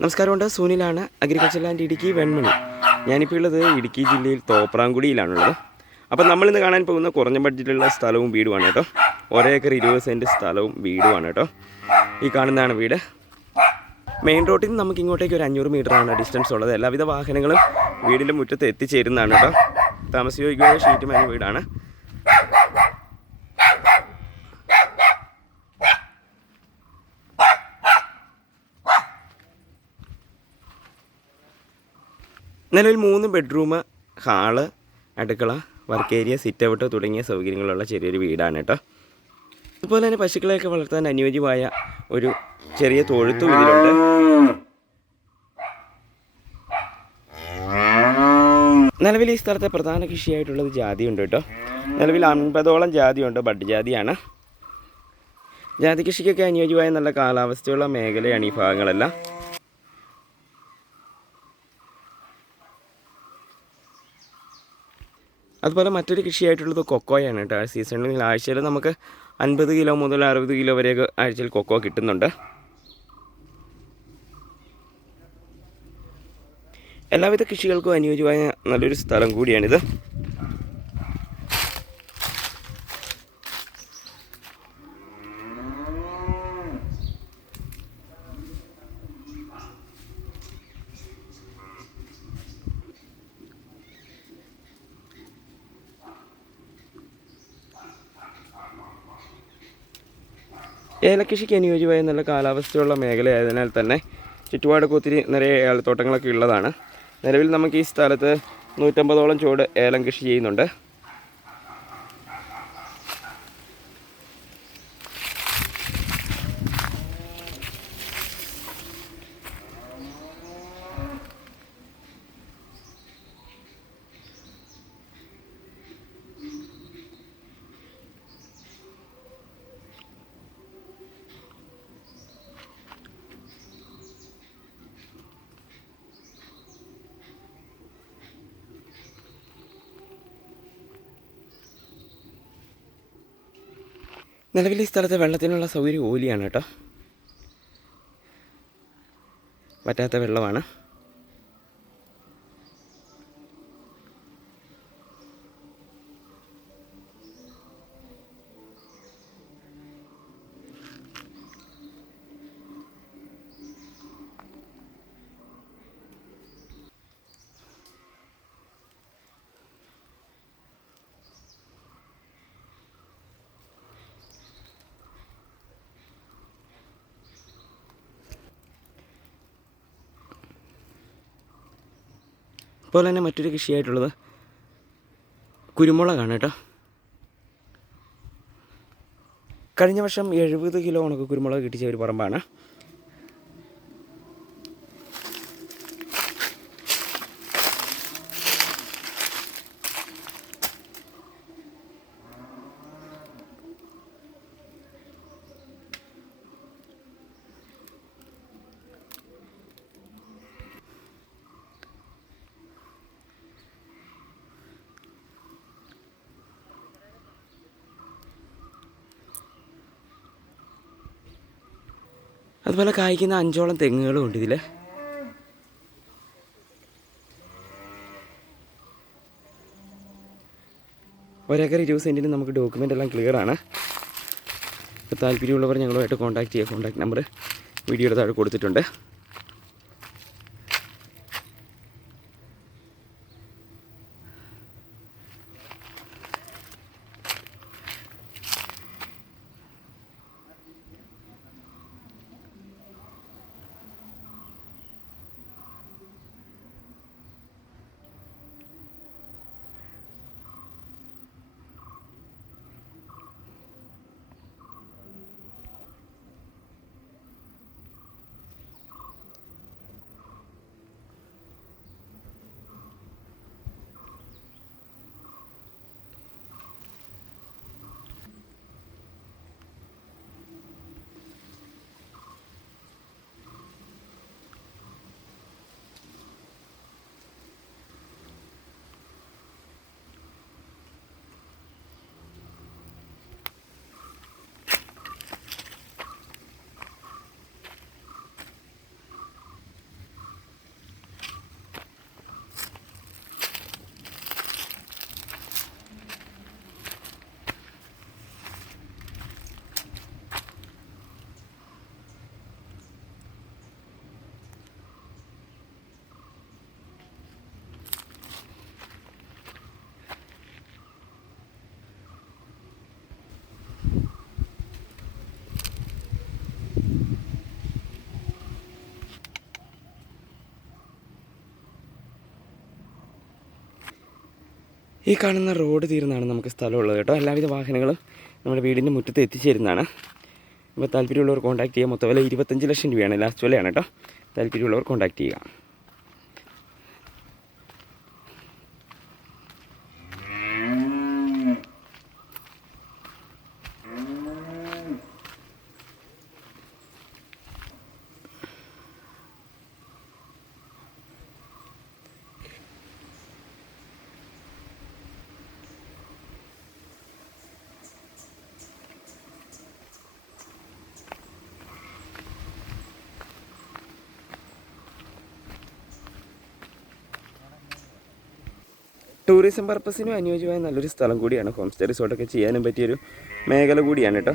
നമസ്കാരമുണ്ട്. സുനിലാണ് agriculture land Idukki Venmani. ഞാനിപ്പോൾ ഉള്ളത് ഇടുക്കി ജില്ലയിൽ തോപ്രാംകുടിയിലാണുള്ളത്. അപ്പോൾ നമ്മളിന്ന് കാണാൻ പോകുന്ന കുറഞ്ഞ ബഡ്ജറ്റിലുള്ള സ്ഥലവും വീടുമാണ് കേട്ടോ. ഒരേക്കർ ഇരുപത് സെന്റ് സ്ഥലവും വീടുമാണ് കേട്ടോ. ഈ കാണുന്നതാണ് വീട്. മെയിൻ റോഡിൽ നിന്ന് നമുക്ക് ഇങ്ങോട്ടേക്ക് ഒരു അഞ്ഞൂറ് മീറ്ററാണ് ഡിസ്റ്റൻസ് ഉള്ളത്. എല്ലാവിധ വാഹനങ്ങളും വീടിന്റെ മുറ്റത്ത് എത്തിച്ചേരുന്നതാണ് കേട്ടോ. താമസയോഗ്യമായ ഷീറ്റ് മേഞ്ഞ വീടാണ്. നിലവിൽ മൂന്ന് ബെഡ്റൂം ഹാൾ അടുക്കള വർക്ക് ഏരിയ സിറ്റ് ഔട്ട് തുടങ്ങിയ സൗകര്യങ്ങളുള്ള ചെറിയൊരു വീടാണ് കേട്ടോ. അതുപോലെ തന്നെ പശുക്കളെയൊക്കെ വളർത്താൻ അനുയോജ്യമായ ഒരു ചെറിയ തൊഴുത്തും ഇതിലുണ്ട്. നിലവിൽ ഈ സ്ഥലത്തെ പ്രധാന കൃഷിയായിട്ടുള്ളത് ജാതിയുണ്ട് കേട്ടോ. നിലവിൽ അൻപതോളം ജാതിയുണ്ട് ബഡ് ജാതിയാണ്. ജാതി കൃഷിക്കൊക്കെ അനുയോജ്യമായ നല്ല കാലാവസ്ഥയുള്ള മേഖലയാണ് ഈ ഭാഗങ്ങളെല്ലാം. അതുപോലെ മറ്റൊരു കൃഷിയായിട്ടുള്ളത് കൊക്കോയാണ് കേട്ടോ. സീസണിൽ ആഴ്ചയിൽ നമുക്ക് അൻപത് കിലോ മുതൽ അറുപത് കിലോ വരെയൊക്കെ ആഴ്ചയിൽ കൊക്കോ കിട്ടുന്നുണ്ട്. എല്ലാവിധ കൃഷികൾക്കും അനുയോജ്യമായ നല്ലൊരു സ്ഥലം കൂടിയാണിത്. ഏലകൃഷിക്ക് അനുയോജ്യമായ നല്ല കാലാവസ്ഥയുള്ള മേഖലയായതിനാൽ തന്നെ ചുറ്റുപാടൊക്കെ ഒത്തിരി നിറയെ ഏലത്തോട്ടങ്ങളൊക്കെ ഉള്ളതാണ്. നിലവിൽ നമുക്ക് ഈ സ്ഥലത്ത് നൂറ്റമ്പതോളം ചുവട് ഏലം കൃഷി ചെയ്യുന്നുണ്ട്. നിലവിൽ ഈ സ്ഥലത്ത് വെള്ളത്തിനുള്ള സൗകര്യം ഓലിയാണ് കേട്ടോ. പറ്റാത്ത വെള്ളമാണ്. അതുപോലെ തന്നെ മറ്റൊരു കൃഷിയായിട്ടുള്ളത് കുരുമുളകാണ് കേട്ടോ. കഴിഞ്ഞ വർഷം എഴുപത് കിലോ ഉണക്ക കുരുമുളക് കിട്ടിച്ച ഒരു പറമ്പാണ്. അതുപോലെ കായ്ക്കുന്ന അഞ്ചോളം തെങ്ങുകളും ഉണ്ട് ഇതിൽ ഒരേക്കർ ഇരുപത് സെന്റിന് നമുക്ക് ഡോക്യുമെന്റ് എല്ലാം ക്ലിയർ ആണ്. താല്പര്യമുള്ളവർ ഞങ്ങളുമായിട്ട് കോൺടാക്ട് ചെയ്യുക കോൺടാക്ട് നമ്പർ വീഡിയോയുടെ താഴെ കൊടുത്തിട്ടുണ്ട്. ഈ കാണുന്ന റോഡ് തീർന്നാണ് നമുക്ക് സ്ഥലമുള്ളത് കേട്ടോ. എല്ലാവിധ വാഹനങ്ങളും നമ്മുടെ വീടിന്റെ മുറ്റത്ത് എത്തിച്ചേരുന്നതാണ്. അപ്പോൾ താല്പര്യമുള്ളവർ കോൺടാക്ട് ചെയ്യുക മൊത്തം വില ഇരുപത്തഞ്ച് ലക്ഷം രൂപയാണ്. ലാസ്റ്റ് വിലയാണ് കേട്ടോ. താല്പര്യമുള്ളവർ കോൺടാക്ട് ചെയ്യുക. ടൂറിസം പർപ്പസിനും അനുയോജ്യമായ നല്ലൊരു സ്ഥലം കൂടിയാണ് ഹോം സ്റ്റേ റിസോർട്ടൊക്കെ ചെയ്യാനും പറ്റിയൊരു മേഖല കൂടിയാണ് കേട്ടോ